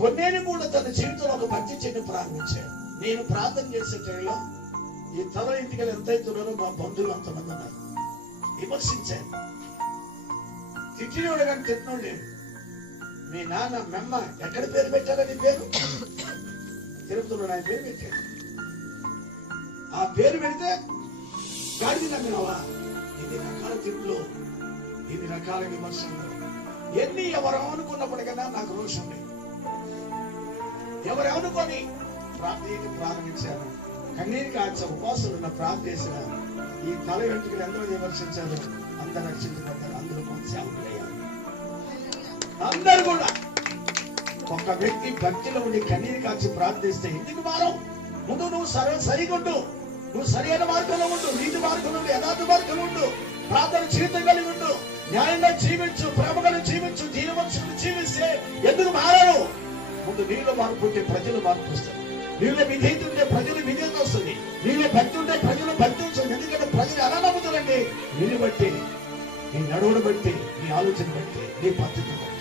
కొన్నేళ్ళు కూడా తన జీవితంలో ఒక భక్తి చెంది ప్రారంభించాడు. నేను ప్రార్థన చేసే టైంలో ఈ తల ఇంటికి ఎంత అవుతున్నారో మా బంధువులు అంతమంది ఉన్నారు. విమర్శించాను, తిట్టినోడు కానీ తిట్టినోడు లేడు. మీ నాన్న మెమ్మ ఎక్కడ పేరు పెట్టారని పేరు తిరుపతిలో ఆయన పేరు పెట్టాడు. ఆ పేరు పెడితే గాడిది నమ్మినవా? ఇది రకాల తిట్లు, ఇది రకాల విమర్శలు. ఎన్ని ఎవరు అనుకున్నప్పటికన్నా నాకు రోషం లేదు. ఎవరు అనుకొని ప్రారంభించాను. కన్నీరు కాచ ఉపవాసాలు ఉన్న ప్రార్థించిన ఈ తల వెంట్రుకలు ఎందరో విమర్శించారు, అందరూ రక్షించబడ్డారు, అందరూ సేవకులయ్యారు. అందరూ కూడా ఒక వ్యక్తి భక్తిలో ఉండి కన్నీరు కాచి ప్రార్థిస్తే ఎందుకు మారవు? ముందు నువ్వు సరిగొండు, నువ్వు సరైన మార్గంలో ఉండు, నీతి మార్గంలో ఉండు, యథార్థ మార్గంలో ఉండు, ప్రార్థన జీవితం కలిగి ఉండు, న్యాయంగా జీవించు, ప్రేమగా జీవించు, దీనవంశులు జీవిస్తే ఎందుకు మారరు? ముందు నీలో మార్పు ఉంటే ప్రజలు మార్పు వస్తారు. నీలో విధేయత ఉంటే ప్రజలు విధేయత వస్తుంది. నీలో భక్తి ఉంటే ప్రజలు భక్తి వస్తుంది. ఎందుకంటే ప్రజలు ఎలా నమ్ముతారండి? నిన్ను బట్టి, నీ నడువును బట్టి, నీ ఆలోచన బట్టి, నీ పద్ధతి బట్టి.